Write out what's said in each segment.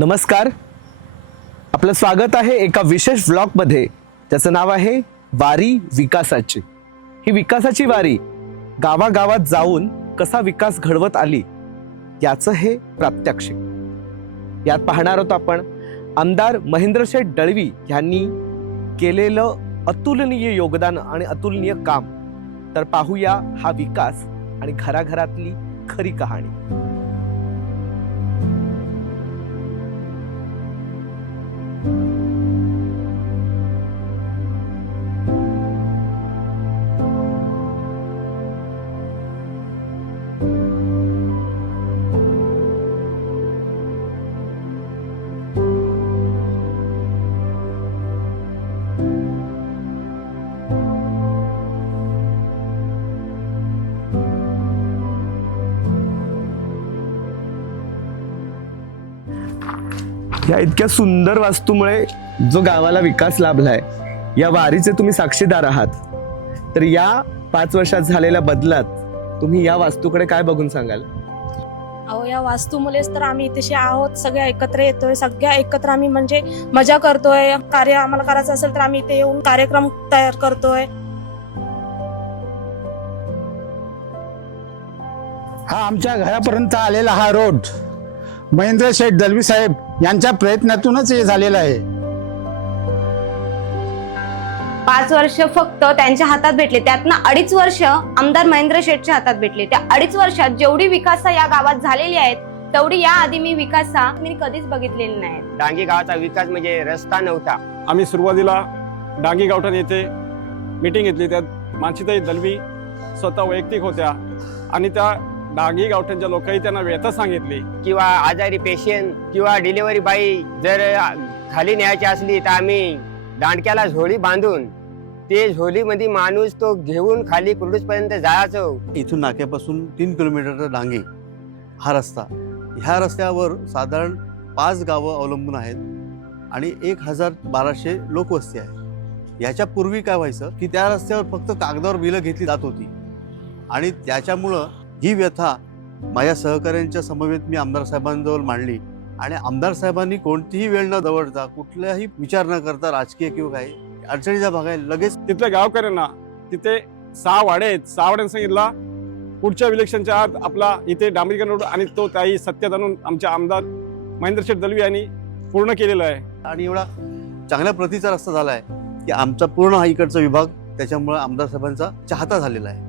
नमस्कार. आपलं स्वागत आहे एका विशेष ब्लॉगमध्ये ज्याचं नाव आहे वारी विकासाची. ही विकासाची वारी गावागावात जाऊन कसा विकास घडवत आली याचं हे प्रात्यक्षिक. यात पाहणार आहोत आपण आमदार महेंद्रशेठ दळवी यांनी केलेलं अतुलनीय योगदान आणि अतुलनीय काम. तर पाहूया हा विकास आणि घराघरातली खरी कहाणी. या इतक्या सुंदर वास्तूमुळे जो गावाला विकास लाभलाय या वारीचे तुम्ही साक्षीदार आहात. तर या पाच वर्षात झालेल्या बदलात तुम्ही या वास्तूकडे काय बघून सांगाल? अहो या वास्तूमुळेच तर आम्ही इथेशी आहोत सगळ्या एकत्र येतोय सगळ्या एकत्र आम्ही म्हणजे मजा करतोय कार्य आम्हाला करायचं असेल तर आम्ही इथे येऊन कार्यक्रम तयार करतोय. हा आमच्या घरापर्यंत आलेला हा रोड. महेंद्र शेठ दलवी साहेब यांच्या प्रयत्नातूनच हे झालेलं आहे. पाच वर्ष फक्त त्यांच्या हातात भेटले. त्यातनं अडीच वर्ष आमदार महेंद्र शेठच्या हातात भेटले. त्या अडीच वर्षात जेवढी विकासा या गावात झालेली आहेत तेवढी या आधी मी विकासा मी कधीच बघितलेली नाही डांगी गावाचा विकास म्हणजे रस्ता नव्हता. आम्ही सुरुवातीला डांगी गावठाण येथे मीटिंग घेतली. त्यात मानसीताई दलवी स्वतः वैयक्तिक होत्या आणि त्या डांगी गावठाणच्या लोकांनी त्यांना व्यथा सांगितली. किंवा आजारी पेशंट किंवा डिलिव्हरी बाई जर खाली न्यायची असली तर आम्ही दांडक्याला झोळी बांधून ते झोलीमध्ये माणूस तो घेऊन खाली कुर्डूस पर्यंत जायचो. इथून नाक्यापासून तीन किलोमीटर डांगे. हा रस्ता. ह्या रस्त्यावर साधारण पाच गावं अवलंबून आहेत आणि एक हजार बाराशे लोकवस्ती आहे याच्यापूर्वी काय व्हायचं की त्या रस्त्यावर फक्त कागदावर बिलं घेतली जात होती. आणि त्याच्यामुळं ही व्यथा माझ्या सहकाऱ्यांच्या समवेत मी आमदार साहेबांजवळ मांडली. आणि आमदार साहेबांनी कोणतीही वेळ न दवडता कुठलाही विचार न करता राजकीय किंवा काही अडचणीच्या भागात लगेच तिथल्या गावकऱ्यांना तिथे सहा वाडे आहेत. सहा वाड्यांनी सांगितला पुढच्या इलेक्शनच्या आत आपला इथे डांबरीकरण रोड आणि तो त्याही सत्यात आणून आमच्या आमदार महेंद्र शेठ दलवी यांनी पूर्ण केलेला आहे. आणि एवढा चांगल्या प्रतीचा रस्ता झाला आहे की आमचा पूर्ण हा इकडचा विभाग त्याच्यामुळे आमदार साहेबांचा चाहता झालेला आहे.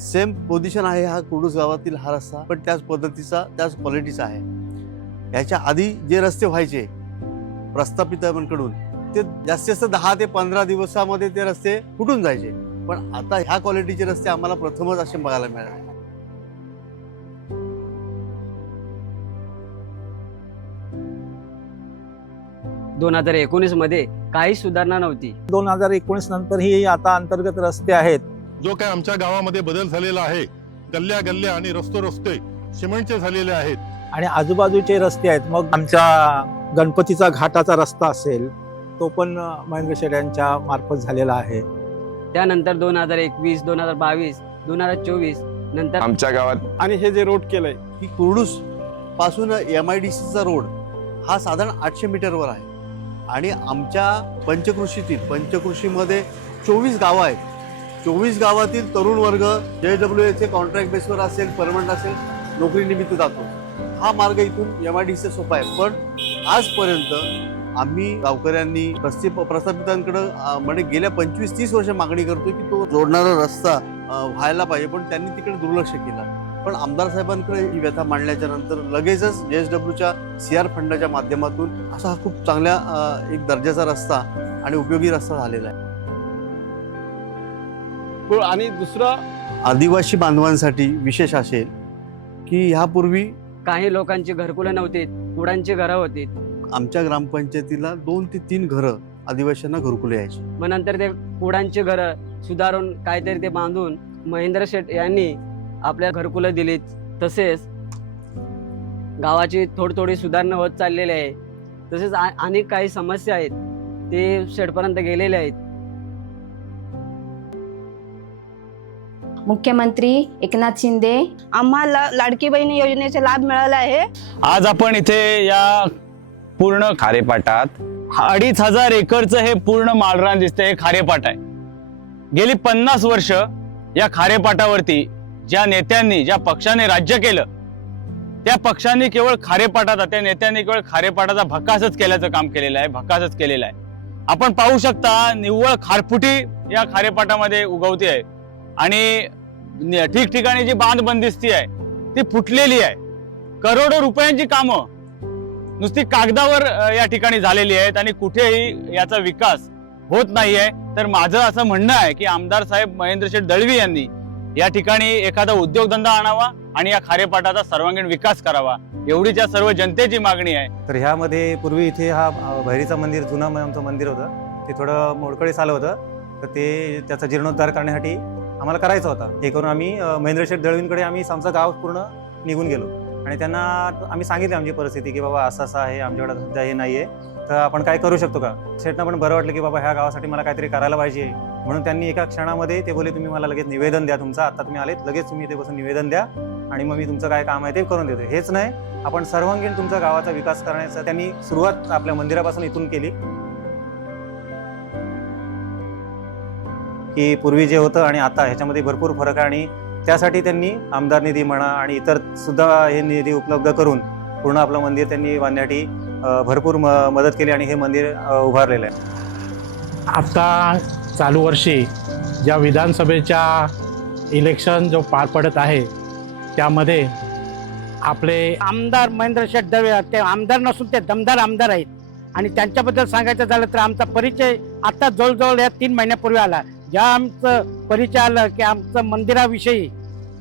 सेम पोझिशन आहे हा कुर्डूस गावातील हा रस्ता पण त्याच पद्धतीचा त्याच क्वालिटीचा आहे. याच्या आधी जे रस्ते व्हायचे प्रस्थापितांकडून ते जास्तीत जास्त दहा ते पंधरा दिवसामध्ये ते रस्ते फुटून जायचे. पण आता ह्या क्वालिटीचे रस्ते आम्हाला प्रथमच असे बघायला मिळाले दोन हजार एकोणीसमध्ये काही सुधारणा नव्हती. दोन हजार एकोणीस नंतर ही आता अंतर्गत रस्ते आहेत. जो काय आमच्या गावामध्ये बदल झालेला आहे गल्ल्या गल्ल्या आणि रस्तो रस्ते सिमेंटचे झालेले आहेत. आणि आजूबाजूचे रस्ते आहेत. मग आमच्या गणपतीचा घाटाचा रस्ता असेल तो पण महेंद्र शेठ यांच्या मार्फत झालेला आहे. त्यानंतर दोन हजार एकवीस दोन हजार बावीस दोन हजार चोवीस नंतर आमच्या गावात आणि हे जे रोड केलंय की कुर्डूसपासून एम आय डी सीचा रोड हा साधारण आठशे मीटरवर आहे. आणि आमच्या पंचकृषीतील पंचकृषीमध्ये चोवीस गावं आहेत. चोवीस गावातील तरुण वर्ग जे डब्ल्यू एचे कॉन्ट्रॅक्ट बेसवर असेल परमनंट असेल नोकरीनिमित्त जातो. हा मार्ग इथून एम आय डी सी सोपा आहे. पण आजपर्यंत आम्ही गावकऱ्यांनी प्रस्थि प्रस्थापितांकडे म्हणजे गेल्या पंचवीस तीस वर्ष मागणी करतो की तो जोडणारा रस्ता व्हायला पाहिजे. पण त्यांनी तिकडे दुर्लक्ष केलं. पण आमदार साहेबांकडे ही व्यथा मांडल्याच्या नंतर लगेचच जे एस डब्ल्यूच्या सी आर फंडाच्या माध्यमातून असा हा खूप चांगल्या एक दर्जाचा रस्ता आणि उपयोगी रस्ता झालेला आहे. आणि दुसरं आदिवासी बांधवांसाठी विशेष असेल की ह्यापूर्वी काही लोकांची घरकुलं नव्हती कुडांची घरं होती. आमच्या ग्रामपंचायतीला दोन ते तीन घरं आदिवासींना घरकुले यायची. मग नंतर ते कुडांची घरं सुधारून काहीतरी ते बांधून महेंद्र शेठ यांनी आपल्या घरकुलं दिलीत. तसेच गावाची थोडी थोडी सुधारणा होत चाललेली आहे. तसेच आ- अनेक काही समस्या आहेत. ते शेठपर्यंत गेलेले आहेत. मुख्यमंत्री एकनाथ शिंदे. आम्हाला लाडकी बहिणी योजनेचा लाभ मिळाला आहे. आज आपण इथे या संपूर्ण खारेपाटात अडीच हजार एकरचं हे पूर्ण माळरान दिसतंय हे खारेपाट आहे. गेली पन्नास वर्ष या खारेपाटावरती ज्या नेत्यांनी ज्या पक्षाने राज्य केलं त्या पक्षांनी केवळ खारेपाटाचा त्या नेत्यांनी केवळ खारेपाटाचा भकासच केल्याचं काम केलेलं आहे भकासच केलेलं आहे. आपण पाहू शकता निव्वळ खारफुटी या खारेपाटामध्ये उगवते आहे. आणि ठिकठिकाणी जी बांध बंदिस्ती आहे ती फुटलेली आहे. करोडो रुपयांची कामं नुसती कागदावर या ठिकाणी झालेली आहेत आणि कुठेही याचा विकास होत नाहीये. तर माझं असं म्हणणं आहे की आमदार साहेब महेंद्र शेठ दळवी यांनी या ठिकाणी एखादा उद्योगधंदा आणावा आणि या खारेपाटाचा सर्वांगीण विकास करावा. एवढीच या सर्व जनतेची मागणी आहे. तर ह्यामध्ये पूर्वी इथे हा भैरीचं मंदिर जुनं आमचं मंदिर होतं. ते थोडं मोडकळीस आलं होतं. तर ते त्याचा जीर्णोद्धार करण्यासाठी आम्हाला करायचा होता. हे करून आम्ही महेंद्रशेठ महेंद्र शेठ दळवींकडे आम्ही आमचं गाव पूर्ण निघून गेलो. आणि त्यांना आम्ही सांगितलं आमची परिस्थिती की बाबा असं असं आहे आमच्याकडे सध्या हे नाही आहे तर आपण काय करू शकतो का? शेठनं पण बरं वाटलं की बाबा ह्या गावासाठी मला काहीतरी करायला पाहिजे. म्हणून त्यांनी एका क्षणामध्ये ते बोले तुम्ही मला लगेच निवेदन द्या तुमचं. आता तुम्ही आलेत लगेच तुम्ही इथे बसून निवेदन द्या आणि मग मी तुमचं काय काम आहे ते करून देतो. हेच नाही आपण सर्वांगीण तुमच्या गावाचा विकास करण्याचा त्यांनी सुरुवात आपल्या मंदिरापासून इथून केली. की पूर्वी जे होतं आणि आता ह्याच्यामध्ये भरपूर फरक आहे आणि त्यासाठी त्यांनी आमदार निधी म्हणा आणि इतर सुद्धा हे निधी उपलब्ध करून पूर्ण आपलं मंदिर त्यांनी बांधण्यासाठी भरपूर म मदत केली आणि हे मंदिर उभारलेलं आहे. आता चालू वर्षी ज्या विधानसभेच्या इलेक्शन जो पार पडत आहे त्यामध्ये आपले आमदार महेंद्र शेठ दवे ते आमदार नसून ते दमदार आमदार आहेत. आणि त्यांच्याबद्दल सांगायचं झालं तर आमचा परिचय आता जवळजवळ या तीन महिन्यापूर्वी आला. ज्या आमचं परिचय आलं की आमचं मंदिराविषयी.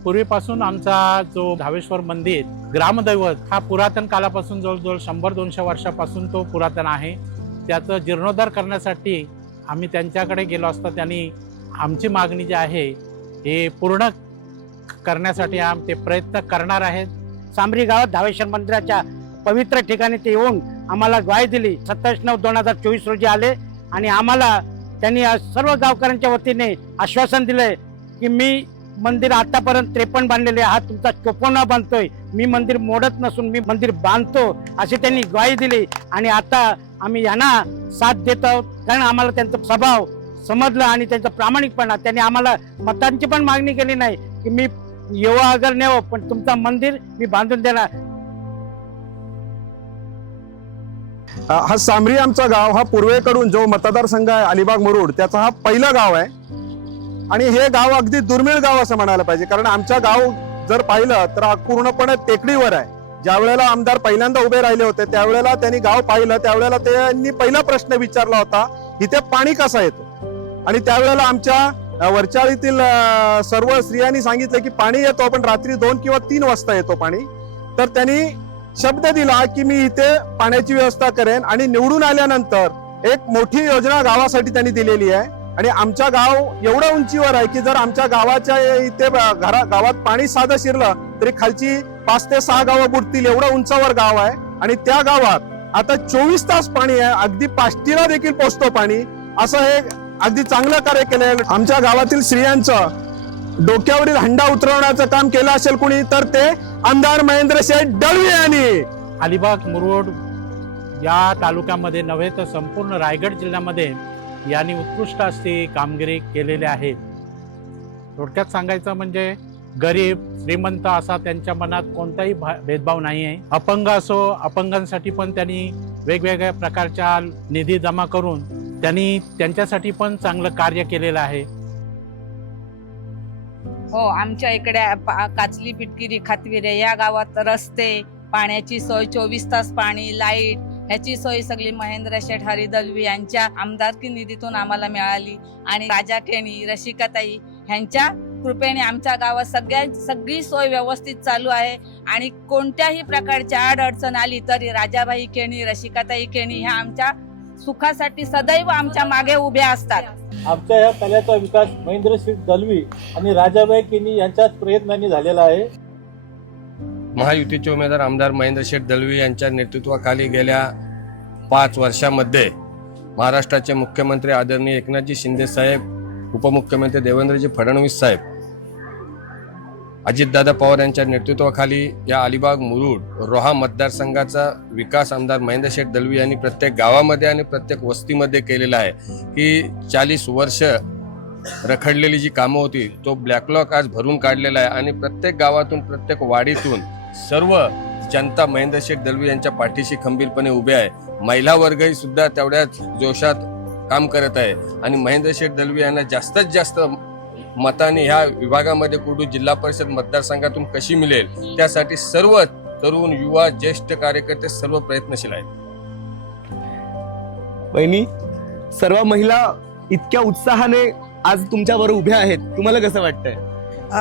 पूर्वीपासून आमचा जो धावेश्वर मंदिर ग्रामदैवत हा पुरातन कालापासून जवळजवळ शंभर दोनशे वर्षापासून तो पुरातन आहे. त्याचं जीर्णोद्धार करण्यासाठी आम्ही त्यांच्याकडे गेलो असता त्यांनी आमची मागणी जी आहे हे पूर्ण करण्यासाठी आम ते प्रयत्न करणार आहेत. सांबरी गावात धावेश्वर मंदिराच्या पवित्र ठिकाणी ते येऊन आम्हाला ग्वाही दिली. सत्तावीस नऊ दोन हजार चोवीस रोजी आले आणि आम्हाला त्यांनी सर्व गावकऱ्यांच्या वतीने आश्वासन दिलंय की मी मंदिर आतापर्यंत त्रेपन्न बांधलेले आहे. हा तुमचा चोपवणा बांधतोय. मी मंदिर मोडत नसून मी मंदिर बांधतो अशी त्यांनी ग्वाही दिली. आणि आता आम्ही यांना साथ देत आहोत. कारण आम्हाला त्यांचा स्वभाव समजला आणि त्यांचा प्रामाणिकपणा त्यांनी आम्हाला मतांची पण मागणी केली नाही की मी येवो अगर नेवो पण तुमचा मंदिर मी बांधून देणार. हा सामरी आमचा गाव हा पूर्वेकडून जो मतदारसंघ आहे अलिबाग मुरुड त्याचा हा पहिला गाव आहे. आणि हे गाव अगदी दुर्मिळ गाव असं म्हणायला पाहिजे. कारण आमच्या गाव जर पाहिलं तर हा पूर्णपणे टेकडीवर आहे. ज्या वेळेला आमदार पहिल्यांदा उभे राहिले होते त्यावेळेला त्यांनी गाव पाहिलं त्यावेळेला त्यांनी पहिला प्रश्न विचारला होता इथे पाणी कसा येतो? आणि त्यावेळेला आमच्या वरचाळीतील सर्व स्त्रियांनी सांगितलं की पाणी येतो पण रात्री दोन किंवा तीन वाजता येतो पाणी. तर त्यांनी शब्द दिला की मी इथे पाण्याची व्यवस्था करेन आणि निवडून आल्यानंतर एक मोठी योजना गावासाठी त्यांनी दिलेली आहे. आणि आमच्या गाव एवढं उंचीवर आहे की जर आमच्या गावाच्या इथे घरा गावात पाणी साधं शिरलं तरी खालची पाच ते सहा गावं बुडतील एवढं उंचावर गाव आहे. आणि त्या गावात आता चोवीस तास पाणी आहे अगदी पाष्टीला देखील पोचतो पाणी. असं हे अगदी चांगलं कार्य केलं आमच्या गावातील स्त्रियांचं डोक्यावरील हंडा उतरवण्याचं काम केलं असेल कुणी तर ते आमदार महेंद्र शेठ दळवी यांनी. अलिबाग मुरवड या तालुक्यामध्ये नव्हे तर संपूर्ण रायगड जिल्ह्यामध्ये यांनी उत्कृष्ट अशी कामगिरी केलेली आहे. थोडक्यात सांगायचं म्हणजे गरीब श्रीमंत असा त्यांच्या मनात कोणताही भा- भेदभाव नाही आहे अपंग असो अपंगांसाठी पण त्यांनी वेगवेगळ्या प्रकारच्या निधी जमा करून त्यांनी त्यांच्यासाठी पण चांगलं कार्य केलेलं आहे. हो आमच्या इकडे पा- काचली पिटकिरी खातविरे या गावात रस्ते पाण्याची सोय चोवीस तास पाणी लाइट ह्याची सोय सगळी महेंद्र शेठ हरी दलवी यांच्या आमदारकी निधीतून आम्हाला मिळाली. आणि राजा केणी रशिकाताई ह्यांच्या कृपेने आमच्या गावात सगळ्या सगळी सोय व्यवस्थित चालू आहे. आणि कोणत्याही प्रकारची आड अडचण आली तरी राजाबाई केणी रशिकाताई केणी ह्या आमच्या सुखासाठी सदैव आमच्या मागे उभ्या असतात. आमच्या या कल्याचा विकास महेंद्र सिंग दलवी आणि राजाबाई किनी यांच्याच प्रयत्नांनी झालेला आहे. महायुतीचे उमेदवार आमदार महेंद्र शेठ दळवी यांच्या नेतृत्वाखाली गेल्या पाच वर्षामध्ये महाराष्ट्राचे मुख्यमंत्री आदरणीय एकनाथजी शिंदे साहेब उपमुख्यमंत्री देवेंद्रजी फडणवीस साहेब अजितदादा पवार यांच्या नेतृत्वाखाली या अलिबाग मुरुड रोहा मतदारसंघाचा विकास आमदार महेंद्र शेठ दलवी यांनी प्रत्येक गावामध्ये आणि प्रत्येक वस्तीमध्ये केलेला आहे. की चाळीस वर्ष रखडलेली जी कामं होती तो ब्लॅकलॉक आज भरून काढलेला आहे. आणि प्रत्येक गावातून प्रत्येक वाडीतून सर्व जनता महेंद्र शेख दलवी यांच्या पाठीशी खंबीरपणे उभे आहे. महिला वर्गही सुद्धा तेवढ्याच जोशात काम करत आहे. आणि महेंद्र शेठ दलवी यांना जास्तीत जास्त मताने ह्या विभागामध्ये कुठू जिल्हा परिषद मतदारसंघातून कशी मिळेल त्यासाठी सर्व तरुण युवा ज्येष्ठ कार्यकर्ते सर्व प्रयत्नशील आहेत. बहिणी सर्व महिला इतक्या उत्साहाने आज तुमच्याबरोबर उभ्या आहेत. तुम्हाला कसं वाटतंय?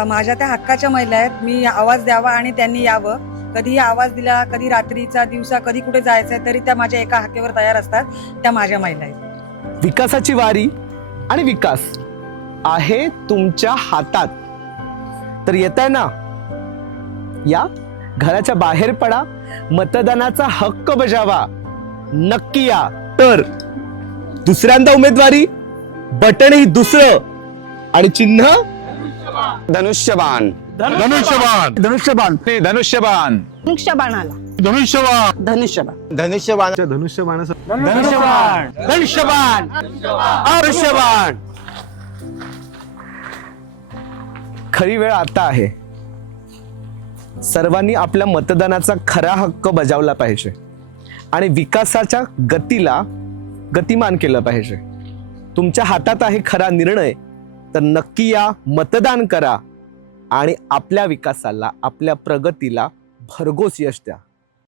माझ्या त्या हक्काच्या महिला आहेत. मी आवाज द्यावा आणि त्यांनी यावं. कधीही आवाज दिला कधी रात्रीचा दिवसा कधी कुठे जायचंय तरी त्या माझ्या एका हाकेवर तयार असतात त्या माझ्या महिला आहेत. विकासाची वारी आणि विकास. आहे तुमच्या हातात. तर येत आहे ना? या? घराच्या बाहेर पडा. मतदानाचा हक्क बजावा. नक्की या. तर दुसऱ्यांदा उमेदवारी बटन ही दुसरं आणि चिन्ह? धनुष्यबाण. धनुष्यबाण. धनुष्यबाण. ते धनुष्यबाण. धनुष्यबाणाला. धनुष्यबाण. धनुष्यबाण. धनुष्यबाण. धनुष्यबाण धनुष्यबाण. धनुष्यबाण. खरी वेळ आता आहे. सर्वांनी आपल्या मतदानाचा खरा हक्क बजावला पाहिजे. आणि विकासाच्या गतीला गतिमान केलं पाहिजे. तुमच्या हातात आहे खरा निर्णय तर नक्की या मतदान करा आणि आपल्या विकासाला आपल्या प्रगतीला भरघोस यश द्या.